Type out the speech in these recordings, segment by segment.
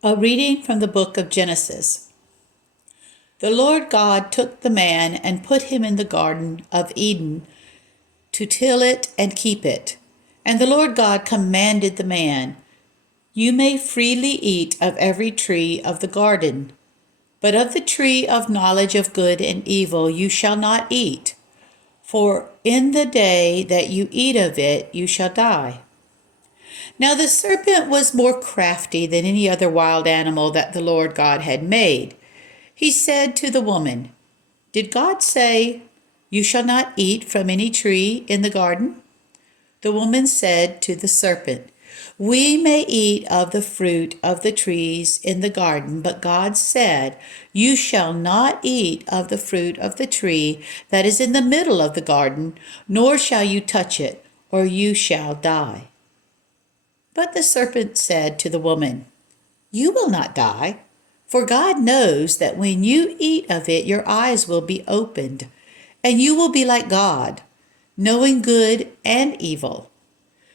A reading from the book of Genesis. The Lord God took the man and put him in the garden of Eden to till it and keep it. And the Lord God commanded the man, "You may freely eat of every tree of the garden, but of the tree of knowledge of good and evil you shall not eat, for in the day that you eat of it you shall die." Now the serpent was more crafty than any other wild animal that the Lord God had made. He said to the woman, "Did God say, 'You shall not eat from any tree in the garden'?" The woman said to the serpent, "We may eat of the fruit of the trees in the garden, but God said, 'You shall not eat of the fruit of the tree that is in the middle of the garden, nor shall you touch it, or you shall die.'" But the serpent said to the woman, "You will not die, for God knows that when you eat of it, your eyes will be opened, and you will be like God, knowing good and evil."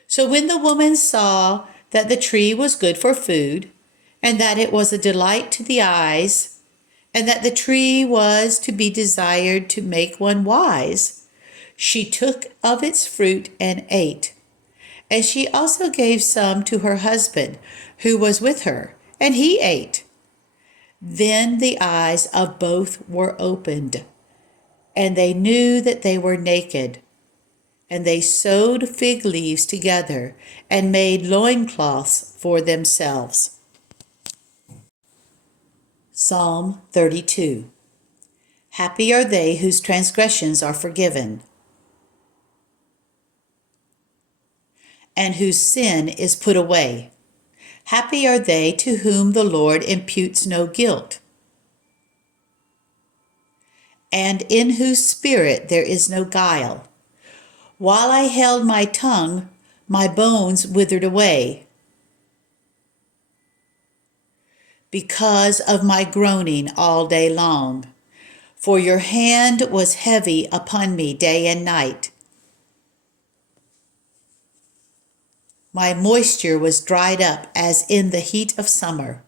So when the woman saw that the tree was good for food, and that it was a delight to the eyes, and that the tree was to be desired to make one wise, she took of its fruit and ate. And she also gave some to her husband, who was with her, and he ate. Then the eyes of both were opened, and they knew that they were naked. And they sewed fig leaves together and made loincloths for themselves. Psalm 32. Happy are they whose transgressions are forgiven, and whose sin is put away. Happy are they to whom the Lord imputes no guilt, and in whose spirit there is no guile. While I held my tongue, my bones withered away, because of my groaning all day long. For your hand was heavy upon me day and night. My moisture was dried up as in the heat of summer.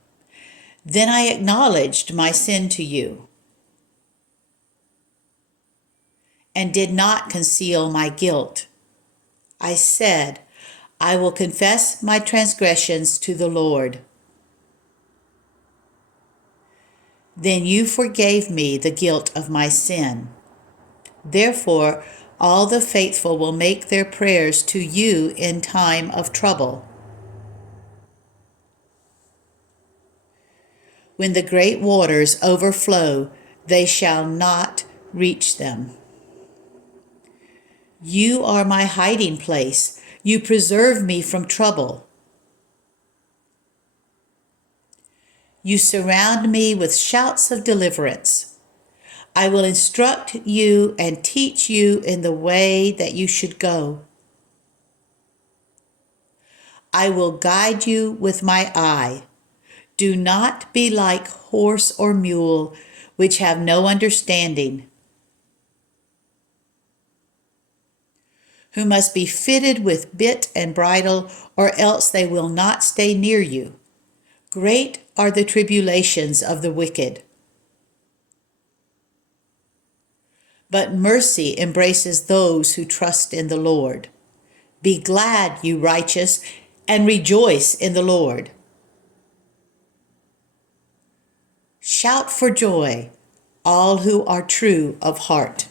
Then I acknowledged my sin to you, and did not conceal my guilt. I said, "I will confess my transgressions to the Lord." Then you forgave me the guilt of my sin. Therefore, all the faithful will make their prayers to you in time of trouble. When the great waters overflow, they shall not reach them. You are my hiding place. You preserve me from trouble. You surround me with shouts of deliverance. I will instruct you and teach you in the way that you should go. I will guide you with my eye. Do not be like horse or mule, which have no understanding, who must be fitted with bit and bridle, or else they will not stay near you. Great are the tribulations of the wicked, but mercy embraces those who trust in the Lord. Be glad, you righteous, and rejoice in the Lord. Shout for joy, all who are true of heart.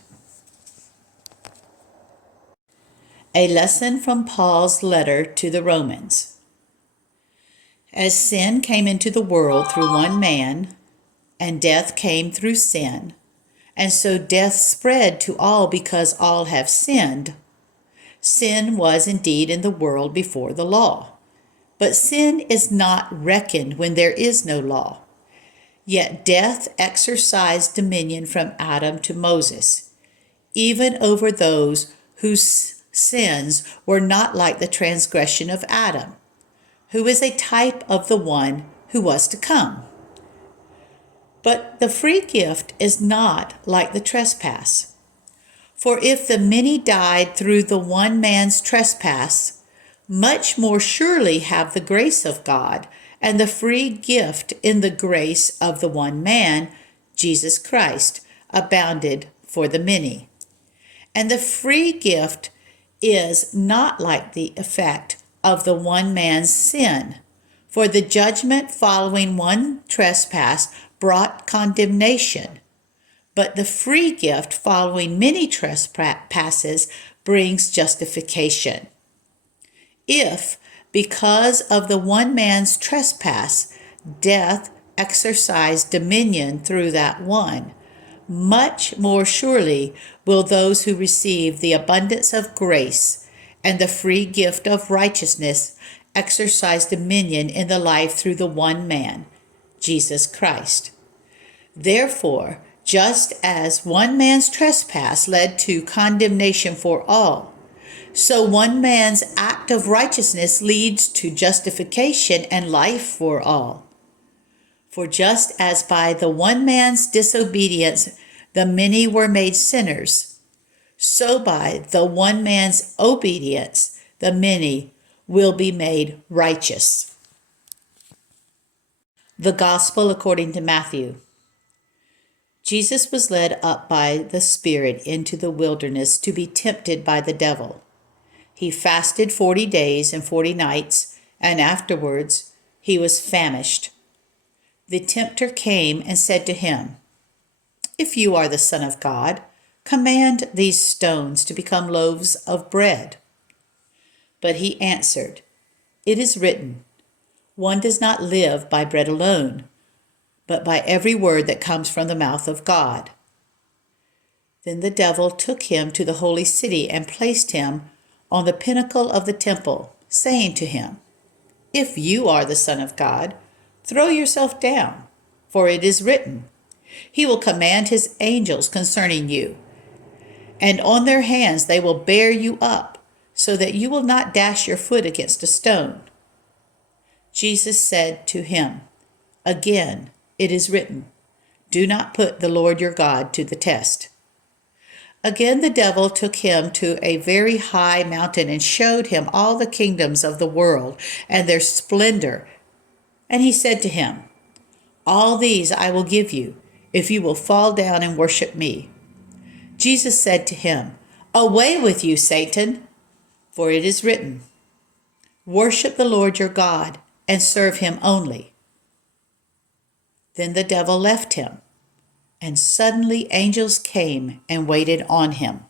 A lesson from Paul's letter to the Romans. As sin came into the world through one man, and death came through sin, and so death spread to all because all have sinned. Sin was indeed in the world before the law, but sin is not reckoned when there is no law. Yet death exercised dominion from Adam to Moses, even over those whose sins were not like the transgression of Adam, who is a type of the one who was to come. But the free gift is not like the trespass. For if the many died through the one man's trespass, much more surely have the grace of God and the free gift in the grace of the one man, Jesus Christ, abounded for the many. And the free gift is not like the effect of the one man's sin. For the judgment following one trespass brought condemnation, but the free gift following many trespasses brings justification. If, because of the one man's trespass, death exercised dominion through that one, much more surely will those who receive the abundance of grace and the free gift of righteousness exercise dominion in the life through the one man, Jesus Christ. Therefore, just as one man's trespass led to condemnation for all, so one man's act of righteousness leads to justification and life for all. For just as by the one man's disobedience the many were made sinners, so by the one man's obedience the many will be made righteous. The Gospel according to Matthew. Jesus was led up by the Spirit into the wilderness to be tempted by the devil. He fasted 40 days and 40 nights, and afterwards he was famished. The tempter came and said to him, "If you are the Son of God, command these stones to become loaves of bread." But he answered, "It is written, 'One does not live by bread alone, but by every word that comes from the mouth of God.'" Then the devil took him to the holy city and placed him on the pinnacle of the temple, saying to him, "If you are the Son of God, throw yourself down, for it is written, 'He will command his angels concerning you, and on their hands they will bear you up, so that you will not dash your foot against a stone.'" Jesus said to him, "Again, it is written, 'Do not put the Lord your God to the test.'" Again the devil took him to a very high mountain and showed him all the kingdoms of the world and their splendor. And he said to him, "All these I will give you, if you will fall down and worship me." Jesus said to him, "Away with you, Satan, for it is written, 'Worship the Lord your God and serve him only.'" Then the devil left him, and suddenly angels came and waited on him.